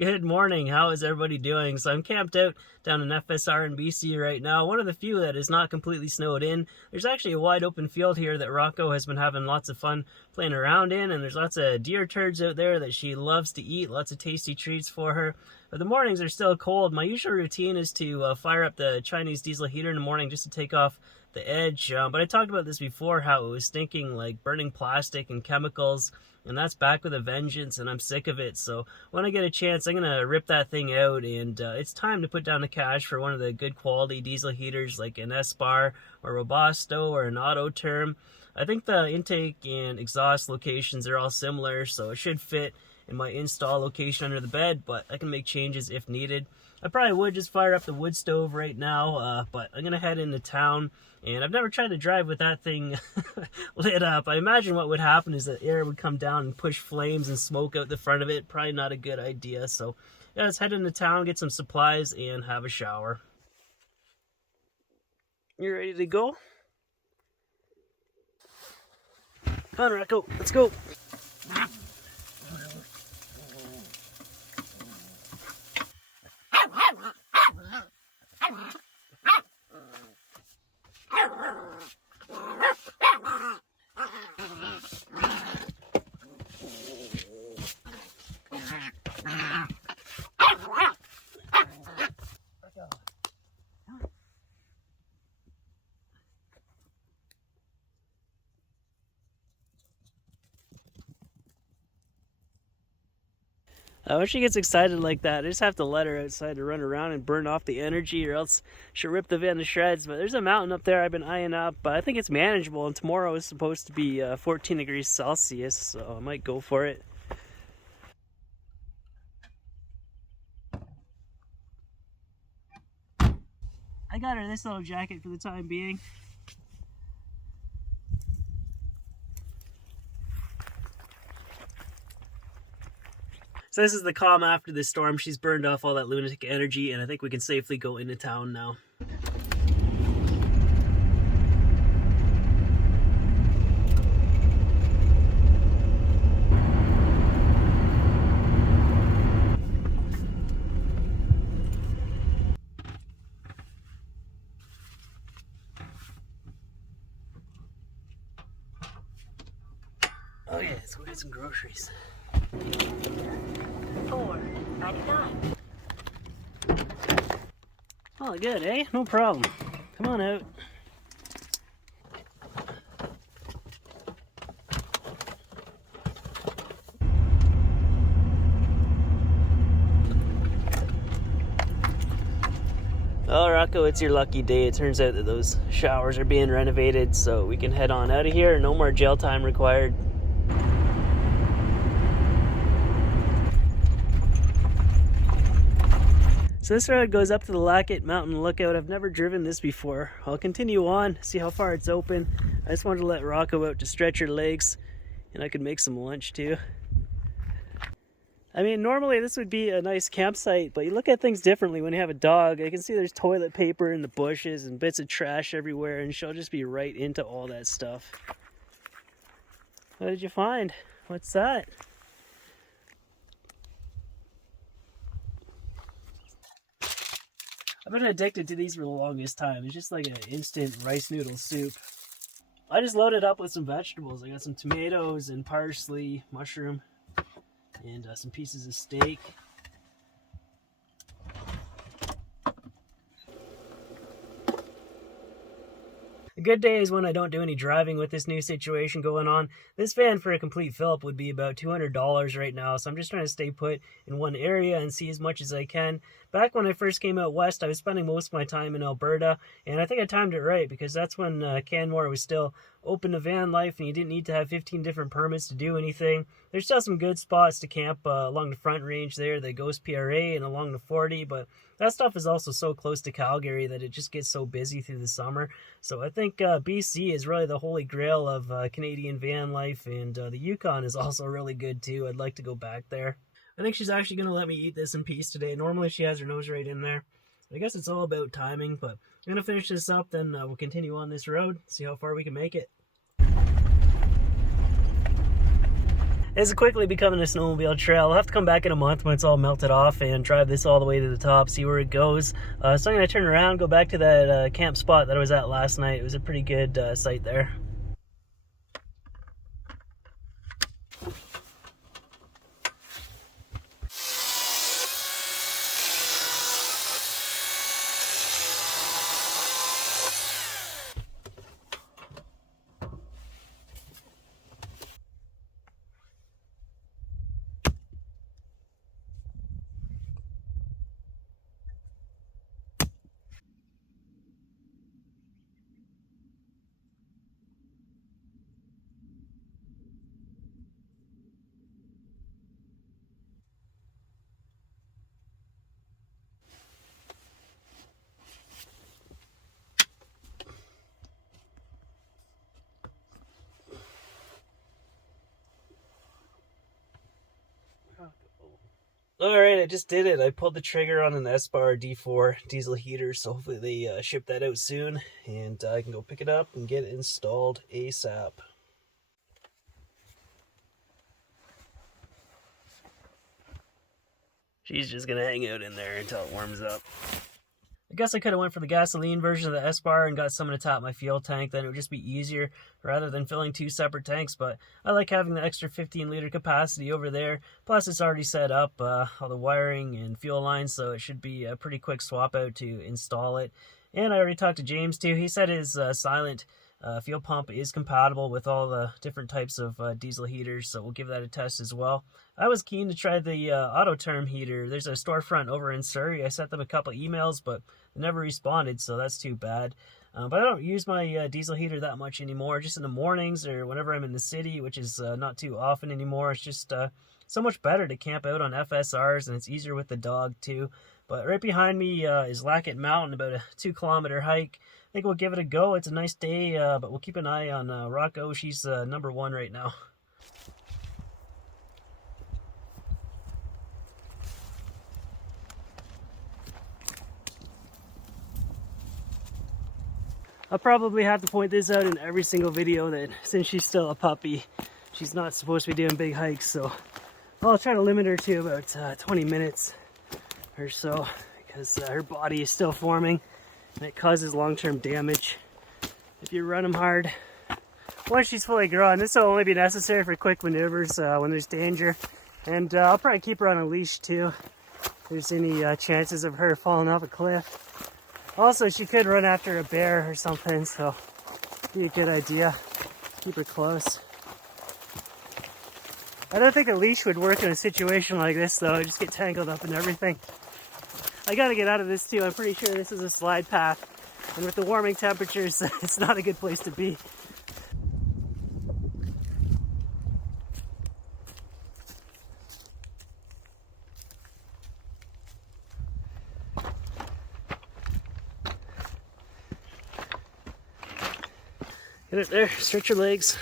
Good morning. How is everybody doing? So I'm camped out down in FSR in BC right now. One of the few that is not completely snowed in. There's actually a wide open field here that Rocko has been having lots of fun playing around in, and there's lots of deer turds out there that she loves to eat. Lots of tasty treats for her. But the mornings are still cold. My usual routine is to fire up the Chinese diesel heater in the morning just to take off the edge. But I talked about this before, how it was stinking like burning plastic and chemicals, and that's back with a vengeance, and I'm sick of it. So when I get a chance, I'm gonna rip that thing out, and it's time to put down the cash for one of the good quality diesel heaters like an S-Bar or Robusto or an Auto Term. I think the intake and exhaust locations are all similar, so it should fit in my install location under the bed, but I can make changes if needed. I probably would just fire up the wood stove right now, but I'm gonna head into town, and I've never tried to drive with that thing lit up. I imagine what would happen is that air would come down and push flames and smoke out the front of it. Probably not a good idea. So yeah, let's head into town, get some supplies, and have a shower. You ready to go? Come on, Rocko, let's go. When she gets excited like that, I just have to let her outside to run around and burn off the energy, or else she'll rip the van to shreds. But there's a mountain up there I've been eyeing up, but I think it's manageable, and tomorrow is supposed to be 14 degrees Celsius, so I might go for it. I got her this little jacket for the time being. So this is the calm after the storm. She's burned off all that lunatic energy, and I think we can safely go into town now. Okay, let's go get some groceries. $4.99. Oh, good, eh? No problem. Come on out. Well, Rocko, it's your lucky day. It turns out that those showers are being renovated, so we can head on out of here. No more jail time required. So this road goes up to the Lackett Mountain Lookout. I've never driven this before. I'll continue on, see how far it's open. I just wanted to let Rocko out to stretch her legs, and I could make some lunch too. I mean, normally this would be a nice campsite, but you look at things differently when you have a dog. I can see there's toilet paper in the bushes and bits of trash everywhere, and she'll just be right into all that stuff. What did you find? What's that? I've been addicted to these for the longest time. It's just like an instant rice noodle soup. I just loaded up with some vegetables. I got some tomatoes and parsley, mushroom, and some pieces of steak. A good day is when I don't do any driving with this new situation going on. This van for a complete fill-up would be about $200 right now, so I'm just trying to stay put in one area and see as much as I can. Back when I first came out west, I was spending most of my time in Alberta, and I think I timed it right because that's when Canmore was still open to van life and you didn't need to have 15 different permits to do anything. There's still some good spots to camp along the Front Range there, the Ghost PRA, and along the 40, but that stuff is also so close to Calgary that it just gets so busy through the summer. So I think BC is really the holy grail of Canadian van life, and the Yukon is also really good too. I'd like to go back there. I think she's actually going to let me eat this in peace today. Normally she has her nose right in there. I guess it's all about timing, but I'm going to finish this up, then we'll continue on this road, see how far we can make it. It's quickly becoming a snowmobile trail. I'll have to come back in a month when it's all melted off and drive this all the way to the top, see where it goes. So I'm going to turn around, go back to that camp spot that I was at last night. It was a pretty good site there. Alright, I just did it. I pulled the trigger on an S-Bar D4 diesel heater, so hopefully they ship that out soon, and I can go pick it up and get it installed ASAP. She's just gonna hang out in there until it warms up. I guess I could have went for the gasoline version of the S-Bar and got someone to top my fuel tank, then it would just be easier rather than filling two separate tanks, but I like having the extra 15-liter capacity over there. Plus it's already set up, all the wiring and fuel lines, so it should be a pretty quick swap out to install it. And I already talked to James too. He said his silent fuel pump is compatible with all the different types of diesel heaters, so we'll give that a test as well. I was keen to try the Autoterm heater. There's a storefront over in Surrey. I sent them a couple emails, but they never responded, so that's too bad. But I don't use my diesel heater that much anymore, just in the mornings or whenever I'm in the city, which is not too often anymore. It's just so much better to camp out on FSRs, and it's easier with the dog too. But right behind me is Lackett Mountain, about a 2-kilometer hike. I think we'll give it a go. It's a nice day, but we'll keep an eye on Rocko. She's number one right now. I'll probably have to point this out in every single video that since she's still a puppy, she's not supposed to be doing big hikes. So I'll try to limit her to about 20 minutes or so, because her body is still forming and it causes long-term damage if you run them hard. Once she's fully grown, this will only be necessary for quick maneuvers when there's danger. And I'll probably keep her on a leash too, if there's any chances of her falling off a cliff. Also, she could run after a bear or something, so be a good idea. Keep her close. I don't think a leash would work in a situation like this, though. I just get tangled up in everything. I gotta get out of this too. I'm pretty sure this is a slide path, and with the warming temperatures, it's not a good place to be. Get it there, stretch your legs.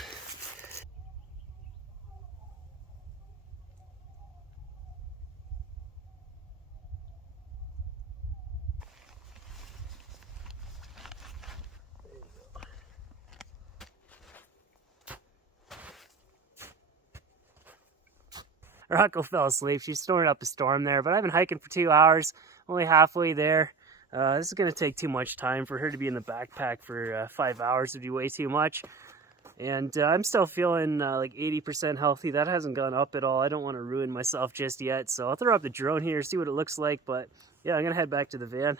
Rocko fell asleep. She's snoring up a storm there, but I've been hiking for 2 hours, only halfway there. This is going to take too much time for her to be in the backpack for 5 hours. Would be way too much. And I'm still feeling like 80% healthy. That hasn't gone up at all. I don't want to ruin myself just yet, so I'll throw up the drone here, see what it looks like. But yeah, I'm going to head back to the van.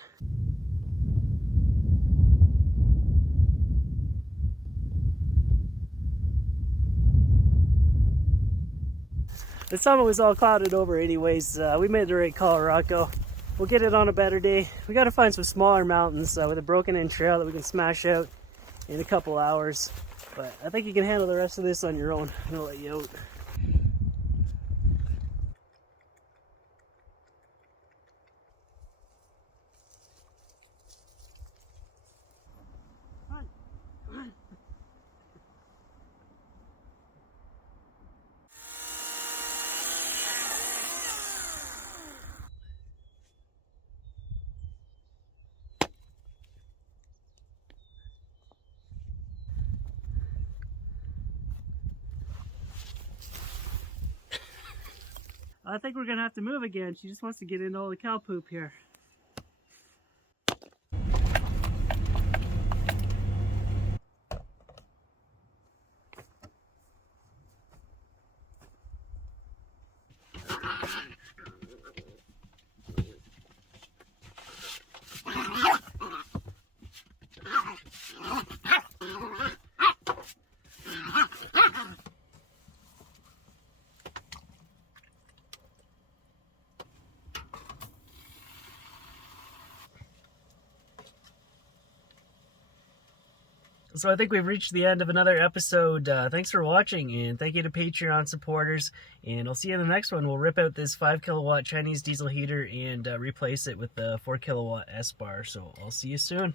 The summit was all clouded over anyways. We made the right call, Rocko. We'll get it on a better day. We got to find some smaller mountains with a broken-in trail that we can smash out in a couple hours. But I think you can handle the rest of this on your own. I'm gonna let you out. Come on, come on. I think we're gonna have to move again. She just wants to get into all the cow poop here. So I think we've reached the end of another episode. Thanks for watching, and thank you to Patreon supporters. And I'll see you in the next one. We'll rip out this 5 kilowatt Chinese diesel heater and replace it with the 4 kilowatt S bar. So I'll see you soon.